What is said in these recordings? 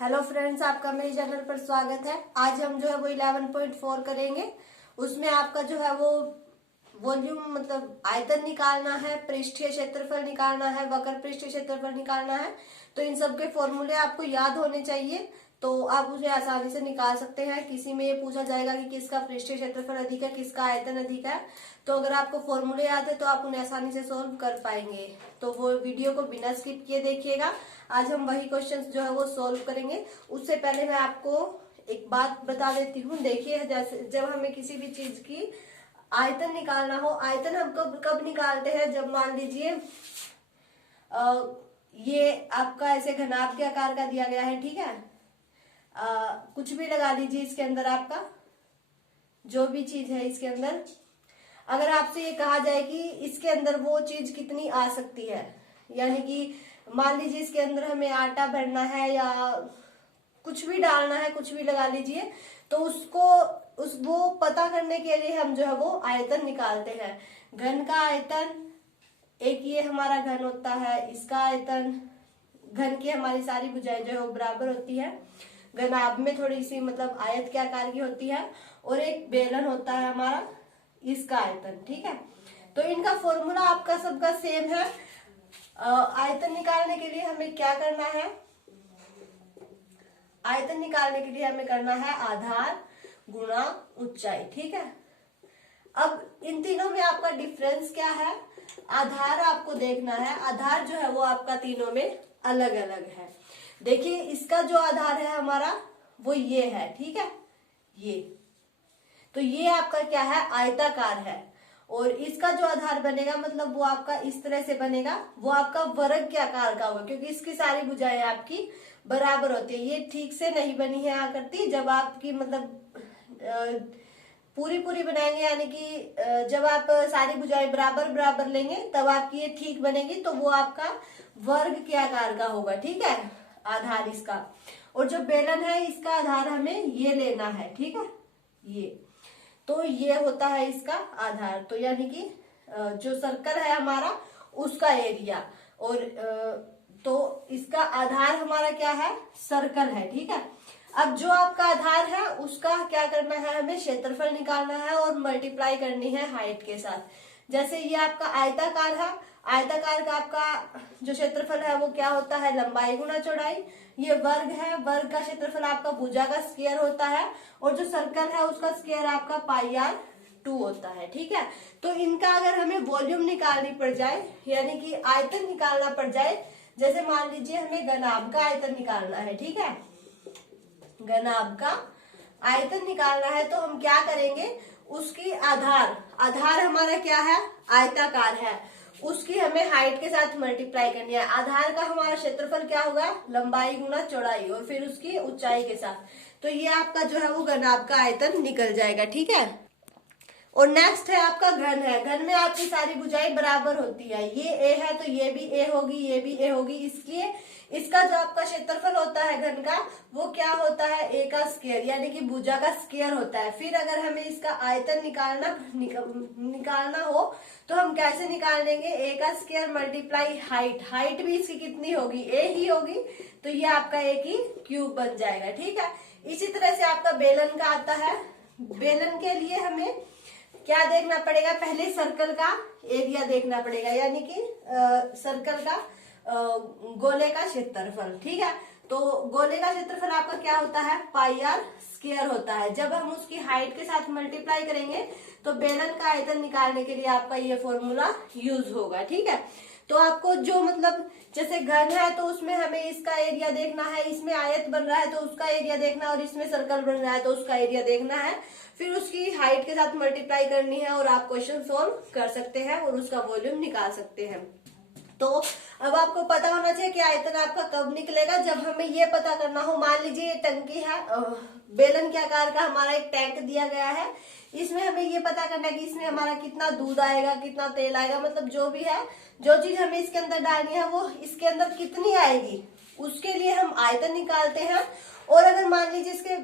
Hello friends, आपका मेरे channel पर स्वागत है। आज हम जो है वो 11.4 करेंगे। उसमें आपका जो है वो वॉल्यूम मतलब आयतन निकालना है, पृष्ठीय क्षेत्रफल निकालना है, वक्र पृष्ठीय क्षेत्रफल निकालना है। तो इन सब के फॉर्मूले आपको याद होने चाहिए, तो आप उसे आसानी से निकाल सकते हैं। किसी में ये पूछा जाएगा कि किसका पृष्ठीय क्षेत्रफल अधिक है, किसका आयतन अधिक है, तो अगर आपको फॉर्मूले याद है तो आप उन्हें आसानी से सोल्व कर पाएंगे। तो वो वीडियो को बिना स्किप किए देखिएगा। आज हम वही क्वेश्चंस जो है वो सोल्व करेंगे। उससे पहले मैं आपको एक बात बता देती हूँ। देखिए, जैसे जब हमें किसी भी चीज की आयतन निकालना हो, आयतन हम कब कब निकालते हैं, जब मान लीजिए ये आपका ऐसे घनाभ के आकार का दिया गया है, ठीक है। कुछ भी लगा लीजिए इसके अंदर, आपका जो भी चीज है इसके अंदर, अगर आपसे ये कहा जाए कि इसके अंदर वो चीज कितनी आ सकती है, यानी कि मान लीजिए इसके अंदर हमें आटा भरना है या कुछ भी डालना है, कुछ भी लगा लीजिए, तो वो पता करने के लिए हम जो है वो आयतन निकालते हैं। घन का आयतन, एक ये हमारा घन होता है, इसका आयतन, घन की हमारी सारी भुजाएं जो है वो बराबर होती है। घनाभ में थोड़ी सी मतलब आयत के आकार की होती है, और एक बेलन होता है हमारा, इसका आयतन, ठीक है। तो इनका फॉर्मूला आपका सबका सेम है। आयतन निकालने के लिए हमें क्या करना है, आयतन निकालने के लिए हमें करना है आधार गुणा ऊंचाई, ठीक है। अब इन तीनों में आपका डिफरेंस क्या है, आधार आपको देखना है। आधार जो है वो आपका तीनों में अलग अलग है। देखिए, इसका जो आधार है हमारा वो ये है, ठीक है। ये तो ये आपका क्या है, आयताकार है। और इसका जो आधार बनेगा मतलब वो आपका इस तरह से बनेगा, वो आपका वर्ग के आकार का होगा, क्योंकि इसकी सारी भुजाएं आपकी बराबर होती है। ये ठीक से नहीं बनी है आकृति, जब आपकी मतलब पूरी पूरी बनाएंगे, यानी कि जब आप सारी भुजाएं बराबर बराबर लेंगे तब आपकी ये ठीक बनेगी, तो वो आपका वर्ग के आकार का होगा, ठीक है, आधार इसका। और जो बेलन है इसका आधार हमें ये लेना है, ठीक है, ये तो ये होता है इसका आधार। तो यानी कि जो सर्कल है हमारा उसका एरिया, और तो इसका आधार हमारा क्या है, सर्कल है, ठीक है। अब जो आपका आधार है उसका क्या करना है, हमें क्षेत्रफल निकालना है और मल्टीप्लाई करनी है हाइट के साथ। जैसे ये आपका आयताकार है, आयताकार का आपका जो क्षेत्रफल है वो क्या होता है, लंबाई गुना चौड़ाई। ये वर्ग है, वर्ग का क्षेत्रफल आपका भुजा का स्क्वायर होता है, और जो सर्कल है उसका स्क्वायर आपका πr2 होता है, ठीक है। तो इनका अगर हमें वॉल्यूम निकालनी पड़ जाए, यानी कि आयतन निकालना पड़ जाए, जैसे मान लीजिए हमें घनाभ का आयतन निकालना है, ठीक है, घनाभ का आयतन निकालना है, तो हम क्या करेंगे, उसकी आधार हमारा क्या है, आयताकार है, उसकी हमें हाइट के साथ मल्टीप्लाई करनी है। आधार का हमारा क्षेत्रफल क्या होगा, लंबाई गुना चौड़ाई, और फिर उसकी ऊंचाई के साथ। तो ये आपका जो है वो घनाभ का आयतन निकल जाएगा, ठीक है। और नेक्स्ट है आपका घन है। घन में आपकी सारी भुजाएं बराबर होती है, ये ए है तो ये भी ए होगी, ये भी ए होगी, इसलिए इसका जो आपका क्षेत्रफल होता है घन का वो क्या होता है, ए का स्क्वायर, यानी कि भुजा का स्क्वायर होता है। फिर अगर हमें इसका आयतन निकालना हो तो हम कैसे निकाल लेंगे, ए का स्क्वायर मल्टीप्लाई हाइट, हाइट भी इसकी कितनी होगी, ए ही होगी, तो ये आपका ए की क्यूब बन जाएगा, ठीक है। इसी तरह से आपका बेलन का आता है। बेलन के लिए हमें क्या देखना पड़ेगा, पहले सर्कल का एरिया देखना पड़ेगा, यानी कि सर्कल का गोले का क्षेत्रफल, ठीक है। तो गोले का क्षेत्रफल आपका क्या होता है, πr² होता है। जब हम उसकी हाइट के साथ मल्टीप्लाई करेंगे तो बेलन का आयतन निकालने के लिए आपका ये फॉर्मूला यूज होगा, ठीक है। तो आपको जो मतलब जैसे घन है तो उसमें हमें इसका एरिया देखना है, इसमें आयत बन रहा है तो उसका एरिया देखना है, और इसमें सर्कल बन रहा है तो उसका एरिया देखना है, फिर उसकी हाइट के साथ मल्टीप्लाई करनी है, और आप क्वेश्चन सोल्व कर सकते हैं और उसका वॉल्यूम निकाल सकते हैं। तो अब आपको पता होना चाहिए कि आयतन आपका कब निकलेगा, जब हमें ये पता करना हो। मान लीजिए ये टंकी है, बेलन के आकार का हमारा एक टैंक दिया गया है, इसमें हमें ये पता करना है कि इसमें हमारा कितना दूध आएगा, कितना तेल आएगा, मतलब जो भी है, जो चीज हमें इसके अंदर डालनी है वो इसके अंदर कितनी आएगी, उसके लिए हम आयतन निकालते हैं। और अगर मान लीजिए इसके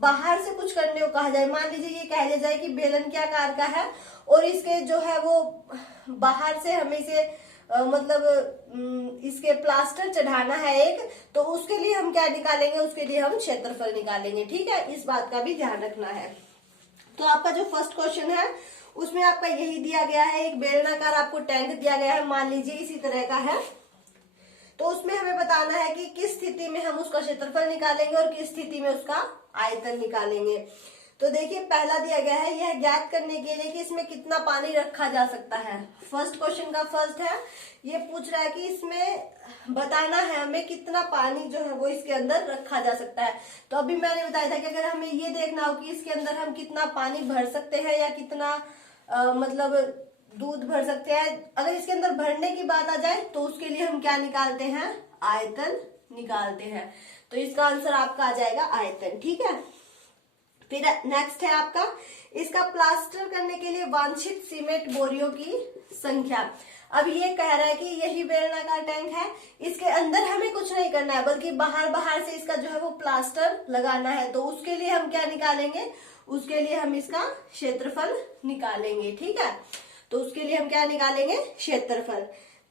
बाहर से कुछ करने को कहा जाए, मान लीजिए ये कह लिया जाए कि बेलन के आकार का है और इसके जो है वो बाहर से हमें इसे मतलब इसके प्लास्टर चढ़ाना है एक, तो उसके लिए हम क्या निकालेंगे, उसके लिए हम क्षेत्रफल निकालेंगे। ठीक है, इस बात का भी ध्यान रखना है। तो आपका जो फर्स्ट क्वेश्चन है उसमें आपका यही दिया गया है, एक बेलनाकार आपको टैंक दिया गया है, मान लीजिए इसी तरह का है। तो उसमें हमें बताना है कि किस स्थिति में हम उसका क्षेत्रफल निकालेंगे और किस स्थिति में उसका आयतन निकालेंगे। तो देखिए पहला दिया गया है, यह ज्ञात करने के लिए कि इसमें कितना पानी रखा जा सकता है। फर्स्ट क्वेश्चन का फर्स्ट है, ये पूछ रहा है कि इसमें बताना है हमें कितना पानी जो है वो इसके अंदर रखा जा सकता है। तो अभी मैंने बताया था कि अगर हमें ये देखना हो कि इसके अंदर हम कितना पानी भर सकते हैं या कितना मतलब दूध भर सकते हैं, अगर इसके अंदर भरने की बात आ जाए तो उसके लिए हम क्या निकालते हैं, आयतन निकालते हैं। तो इसका आंसर आपका आ जाएगा आयतन। ठीक है, फिर नेक्स्ट है आपका, इसका प्लास्टर करने के लिए वांछित सीमेंट बोरियों की संख्या। अब ये कह रहा है कि यही बेलनाकार टैंक है, इसके अंदर हमें कुछ नहीं करना है बल्कि बाहर से इसका जो है वो प्लास्टर लगाना है। तो उसके लिए हम क्या निकालेंगे, उसके लिए हम इसका क्षेत्रफल निकालेंगे। ठीक है, तो उसके लिए हम क्या निकालेंगे, क्षेत्रफल।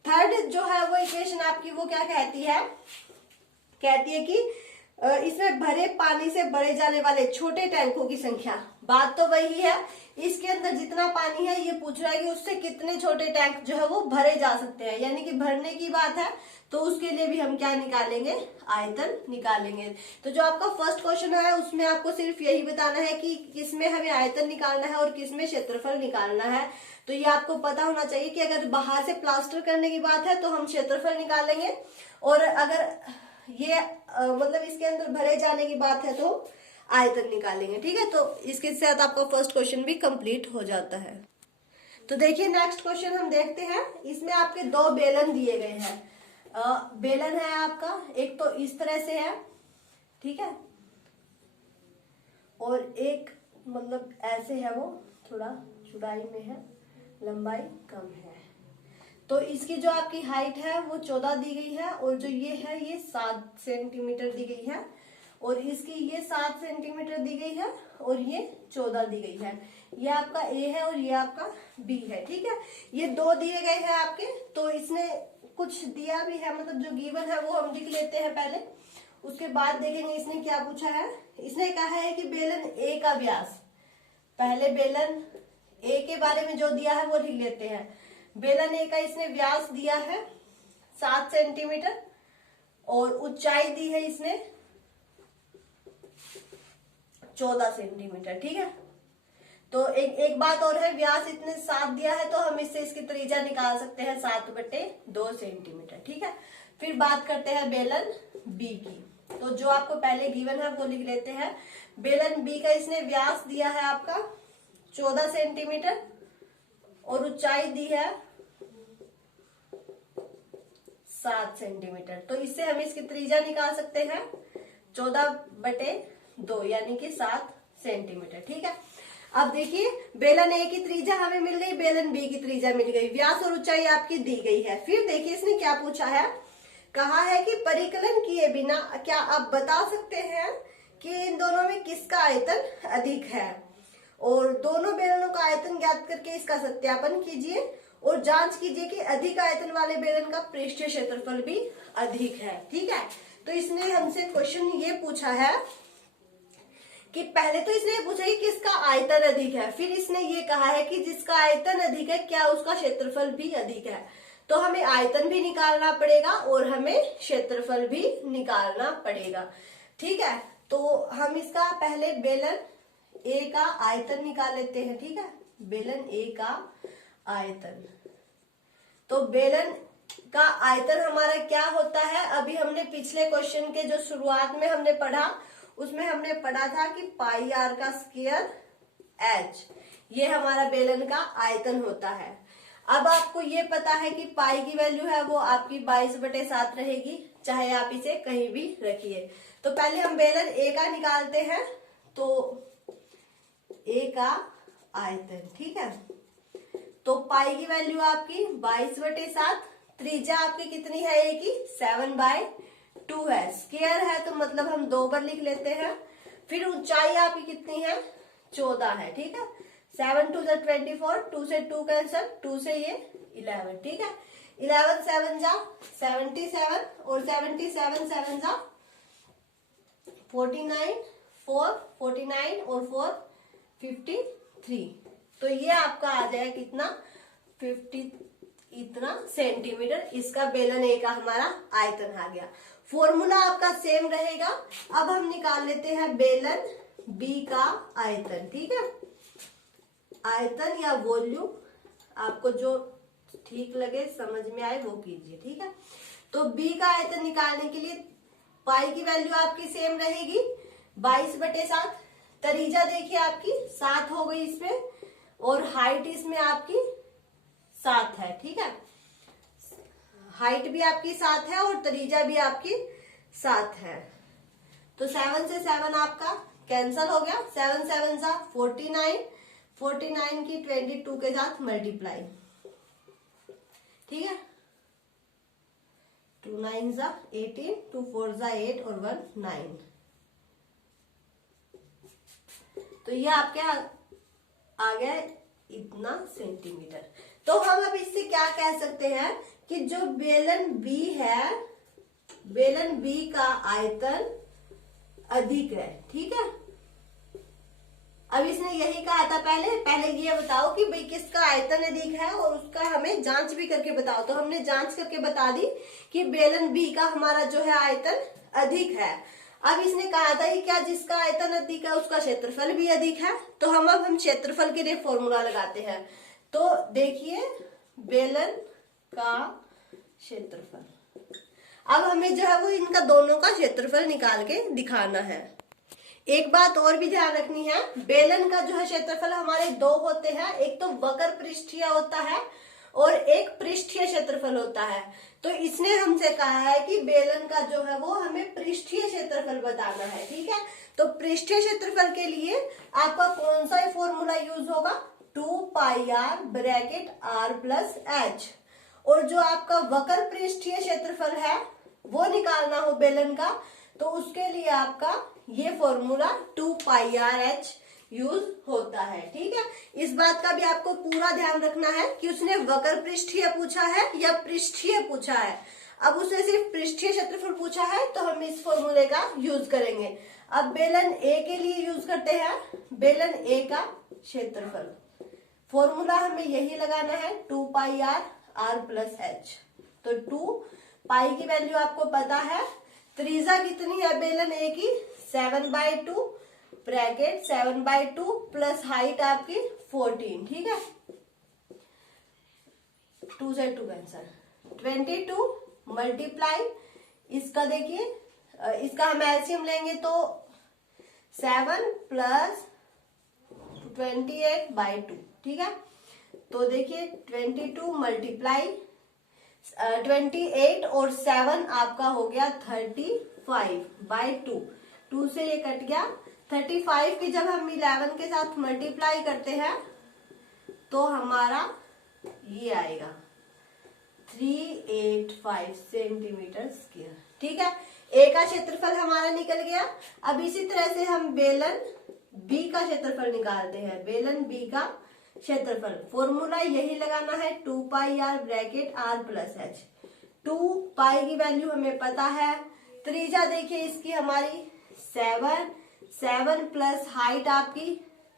थर्ड जो है वो इक्वेशन आपकी वो क्या कहती है, कहती है कि इसमें भरे पानी से भरे जाने वाले छोटे टैंकों की संख्या। बात तो वही है, इसके अंदर जितना पानी है ये पूछ रहा है कि उससे कितने छोटे टैंक जो है वो भरे जा सकते हैं, यानी कि भरने की बात है। तो उसके लिए भी हम क्या निकालेंगे, आयतन निकालेंगे। तो जो आपका फर्स्ट क्वेश्चन है उसमें आपको सिर्फ यही बताना है कि किसमें हमें आयतन निकालना है और किसमें क्षेत्रफल निकालना है। तो ये आपको पता होना चाहिए कि अगर बाहर से प्लास्टर करने की बात है तो हम क्षेत्रफल निकालेंगे, और अगर ये मतलब इसके अंदर भरे जाने की बात है तो आयतन निकालेंगे। ठीक है, तो इसके साथ आपका फर्स्ट क्वेश्चन भी कंप्लीट हो जाता है। तो देखिए नेक्स्ट क्वेश्चन हम देखते हैं, इसमें आपके दो बेलन दिए गए हैं। बेलन है आपका, एक तो इस तरह से है, ठीक है, और एक मतलब ऐसे है, वो थोड़ा चौड़ाई में है, लंबाई कम है। तो इसकी जो आपकी हाइट है वो 14 दी गई है, और जो ये है ये 7 सेंटीमीटर दी गई है, और इसकी ये 7 सेंटीमीटर दी गई है, और ये 14 दी गई है। ये आपका ए है और ये आपका बी है। ठीक है, ये दो दिए गए हैं आपके, तो इसने कुछ दिया भी है, मतलब जो गिवन है वो हम लिख लेते हैं पहले, उसके बाद देखेंगे इसने क्या पूछा है। इसने कहा है कि बेलन ए का व्यास, पहले बेलन ए के बारे में जो दिया है वो लिख लेते हैं। बेलन ए का इसने व्यास दिया है 7 सेंटीमीटर, और ऊंचाई दी है इसने 14 सेंटीमीटर। ठीक है, तो एक बात और है, व्यास इतने 7 दिया है तो हम इससे इसकी त्रिज्या निकाल सकते हैं 7/2 सेंटीमीटर। ठीक है, फिर बात करते हैं बेलन बी की। तो जो आपको पहले गिवन है वो लिख लेते हैं। बेलन बी का इसने व्यास दिया है आपका 14 सेंटीमीटर, और ऊंचाई दी है 7 सेंटीमीटर। तो इससे हम इसकी त्रिज्या निकाल सकते हैं 14/2 यानी कि 7 सेंटीमीटर। ठीक है, अब देखिए बेलन ए की त्रिज्या हमें मिल गई, बेलन बी की त्रिज्या मिल गई, व्यास और ऊंचाई आपकी दी गई है। फिर देखिए इसने क्या पूछा है, कहा है कि परिकलन किए बिना क्या आप बता सकते हैं कि इन दोनों में किसका आयतन अधिक है, और दोनों बेलनों का आयतन ज्ञात करके इसका सत्यापन कीजिए और जांच कीजिए कि अधिक आयतन वाले बेलन का पृष्ठीय क्षेत्रफल भी अधिक है। ठीक है, तो इसने हमसे क्वेश्चन ये पूछा है कि पहले तो इसने ये पूछा कि किसका आयतन अधिक है, फिर इसने ये कहा है कि जिसका आयतन अधिक है क्या उसका क्षेत्रफल भी अधिक है। तो हमें आयतन भी निकालना पड़ेगा और हमें क्षेत्रफल भी निकालना पड़ेगा। ठीक है, तो हम इसका पहले बेलन ए का आयतन निकाल लेते हैं। ठीक है, बेलन ए का आयतन, तो बेलन का आयतन हमारा क्या होता है, अभी हमने पिछले क्वेश्चन के जो शुरुआत में हमने पढ़ा उसमें हमने पढ़ा था कि पाई आर का स्क्वायर एच, ये हमारा बेलन का आयतन होता है। अब आपको ये पता है कि पाई की वैल्यू है वो आपकी 22/7 रहेगी, चाहे आप इसे कहीं भी रखिए। तो पहले हम बेलन ए का निकालते हैं, तो ए का आयतन, ठीक है, तो पाई की वैल्यू आपकी 22/7, त्रिज्या आपकी कितनी है ए की 7/2 है, स्क्वायर है तो मतलब हम 2 बार लिख लेते हैं। फिर ऊंचाई आपकी कितनी है 14 है। ठीक है, 7 2 24, 2 से 2 कैंसल, 2 से ये 11। ठीक है, 11 7 जा 77 और 77 7 जा 49, 4 49 और 4 53। तो ये आपका आ जाएगा कितना 50 इतना सेंटीमीटर। इसका बेलन ए का हमारा आयतन आ गया। फॉर्मूला आपका सेम रहेगा। अब हम निकाल लेते हैं बेलन बी का आयतन। ठीक है, आयतन या वॉल्यूम आपको जो ठीक लगे समझ में आए वो कीजिए। ठीक है, तो बी का आयतन निकालने के लिए पाई की वैल्यू आपकी सेम रहेगी 22/7। त्रिज्या देखिए आपकी 7 हो गई इसमें, और हाइट इसमें आपकी 7 है। ठीक है, हाइट भी आपकी 7 है और त्रिज्या भी आपकी 7 है। तो 7 से 7 आपका कैंसल हो गया। 7 7 जा 49, 49 की 22 के साथ मल्टीप्लाई। ठीक है, 2 9 जा 18, 2 4 जा 8 और 1 9। तो ये आपके आ गया इतना सेंटीमीटर। तो हम अब इससे क्या कह सकते हैं कि जो बेलन बी है, बेलन बी का आयतन अधिक है। ठीक है, अब इसने यही कहा था पहले ये बताओ कि भाई किसका आयतन अधिक है और उसका हमें जांच भी करके बताओ। तो हमने जांच करके बता दी कि बेलन बी का हमारा जो है आयतन अधिक है। अब इसने कहा था कि क्या जिसका आयतन अधिक है उसका क्षेत्रफल भी अधिक है। तो हम क्षेत्रफल के लिए फॉर्मूला लगाते हैं। तो देखिए बेलन का क्षेत्रफल, अब हमें जो है वो इनका दोनों का क्षेत्रफल निकाल के दिखाना है। एक बात और भी ध्यान रखनी है, बेलन का जो है क्षेत्रफल हमारे दो होते हैं, एक तो वक्र पृष्ठीय होता है और एक पृष्ठीय क्षेत्रफल होता है। तो इसने हमसे कहा है कि बेलन का जो है वो हमें पृष्ठीय क्षेत्रफल बताना है। ठीक है, तो पृष्ठीय क्षेत्रफल के लिए आपका कौन सा फॉर्मूला यूज होगा, 2πr bracket r plus h। और जो आपका वक्र पृष्ठीय क्षेत्रफल है वो निकालना हो बेलन का, तो उसके लिए आपका ये फॉर्मूला 2πrh यूज होता है। ठीक है, इस बात का भी आपको पूरा ध्यान रखना है कि उसने वक्र पृष्ठीय पूछा है या पृष्ठीय पूछा है। अब उसने सिर्फ पृष्ठीय क्षेत्रफल पूछा है तो हम इस फॉर्मूले का यूज करेंगे। अब बेलन ए के लिए यूज करते हैं, बेलन ए का क्षेत्रफल। फॉर्मूला हमें यही लगाना है 2πr r प्लस h। तो 2 पाई की वैल्यू आपको पता है, त्रिज्या कितनी है बेलन ए की 7/2 ब्रैकेट 7/2 प्लस हाइट आपकी 14। ठीक है, 2 से 2 कैंसल, 22 मल्टीप्लाई इसका देखिए, इसका हम एलसीएम लेंगे तो 7 प्लस 28/2। ठीक है, तो देखिए 22 मल्टीप्लाई 28 और 7 आपका हो गया 35/2। 2 से ये कट गया। 35 की जब हम 11 के साथ मल्टीप्लाई करते हैं तो हमारा ये आएगा 385 सेंटीमीटर स्क्वायर। ठीक है, ए का क्षेत्रफल हमारा निकल गया। अब इसी तरह से हम बेलन बी का क्षेत्रफल निकालते हैं। बेलन बी का क्षेत्रफल फॉर्मूला यही लगाना है 2πr bracket r plus h। 2 पाई की वैल्यू हमें पता है, त्रिज्या देखिए इसकी हमारी 7 प्लस हाइट आपकी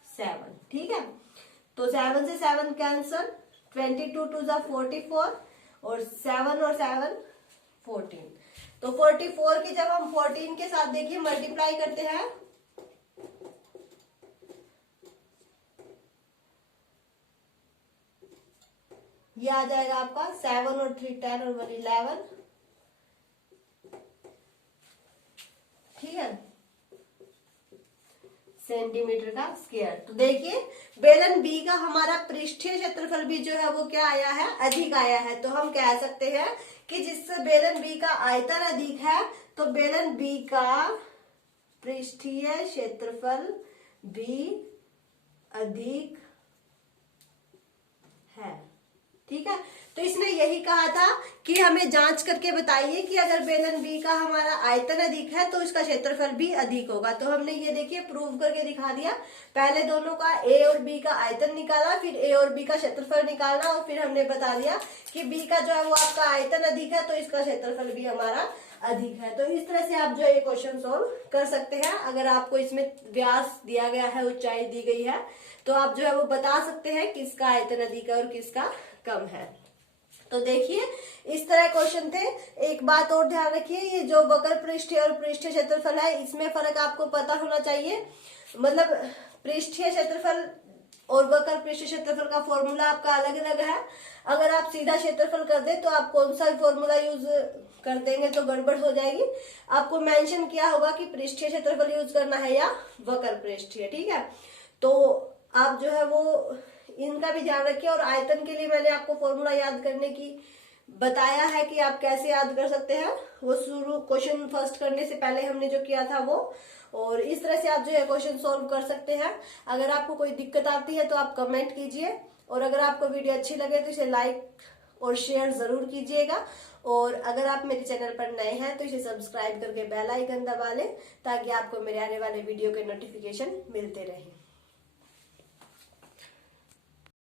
7। ठीक है, तो 7 से 7 कैंसल, 22 2 जा 44 और 7 और 7 14। तो 44 की जब हम 14 के साथ देखिए मल्टीप्लाई करते हैं ये आ जाएगा आपका 7 और 3 10 और 1 11। ठीक है, सेंटीमीटर का स्क्वायर। तो देखिए बेलन बी का हमारा पृष्ठीय क्षेत्रफल भी जो है वो क्या आया है, अधिक आया है। तो हम कह सकते हैं कि जिससे बेलन बी का आयतन अधिक है तो बेलन बी का पृष्ठीय क्षेत्रफल भी अधिक है। ठीक है, तो इसने यही कहा था कि हमें जांच करके बताइए कि अगर बेलन बी का हमारा आयतन अधिक है तो इसका क्षेत्रफल भी अधिक होगा। तो हमने ये देखिए प्रूव करके दिखा दिया। पहले दोनों का ए और बी का आयतन निकाला, फिर ए और बी का क्षेत्रफल निकाला, और फिर हमने बता दिया कि बी का जो है वो आपका आयतन अधिक है तो इसका क्षेत्रफल भी हमारा अधिक है। तो इस तरह से आप जो है ये क्वेश्चन सॉल्व कर सकते हैं। अगर आपको इसमें व्यास दिया गया है, ऊंचाई दी गई है, तो आप जो है वो बता सकते हैं किसका आयतन अधिक है और किसका कम है। तो देखिए इस तरह क्वेश्चन थे। एक बात और ध्यान रखिए, ये जो वक्र पृष्ठीय और पृष्ठीय क्षेत्रफल है इसमें फर्क आपको पता होना चाहिए। मतलब पृष्ठीय क्षेत्रफल और वक्र पृष्ठीय क्षेत्रफल का फॉर्मूला आपका अलग अलग है। अगर आप सीधा क्षेत्रफल कर दे तो आप कौन सा फॉर्मूला यूज कर देंगे तो गड़बड़ हो जाएगी। आपको मेंशन किया होगा कि पृष्ठीय क्षेत्रफल यूज करना है या वक्र पृष्ठीय, ठीक है। तो आप जो है वो इनका भी ध्यान रखिए। और आयतन के लिए मैंने आपको फॉर्मूला याद करने की बताया है कि आप कैसे याद कर सकते हैं। वो शुरू क्वेश्चन फर्स्ट करने से पहले हमने जो किया था वो, और इस तरह से आप जो है क्वेश्चन सॉल्व कर सकते हैं। अगर आपको कोई दिक्कत आती है तो आप कमेंट कीजिए, और अगर आपको वीडियो अच्छी लगे तो इसे लाइक और शेयर जरूर कीजिएगा। और अगर आप मेरे चैनल पर नए हैं तो इसे सब्सक्राइब करके बेल आइकन दबा लें ताकि आपको मेरे आने वाले वीडियो के नोटिफिकेशन मिलते रहें।